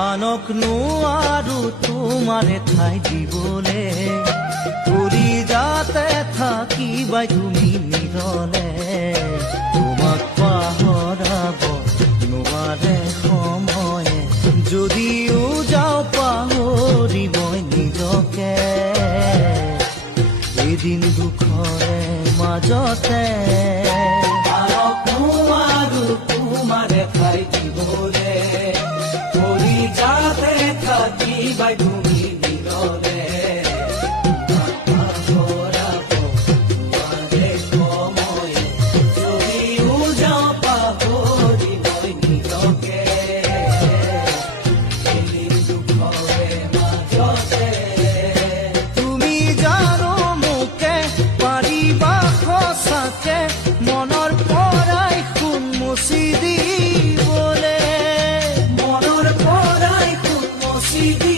আনক নোৱাৰো তোমাৰে ঠাই দিবলে, কৰি যাতে থাকিবাই তুমি নিৰলে। তোমাক পাহৰাব নোৱাৰে সময়ে, যদিও যাওঁ পাহৰি মই নিজকে। এদিন দুখৰে মাজতে আনক নোৱাৰো তোমাৰে ঠাই দিবলে, কৰি যাতে থাকিবাই তুমি নিৰলে। তুমি জানো মোকে পাৰিবা সঁচাকে মনৰ পৰাই সোণ মচি দিবলে, মনৰ পৰাই সোণ মচি দি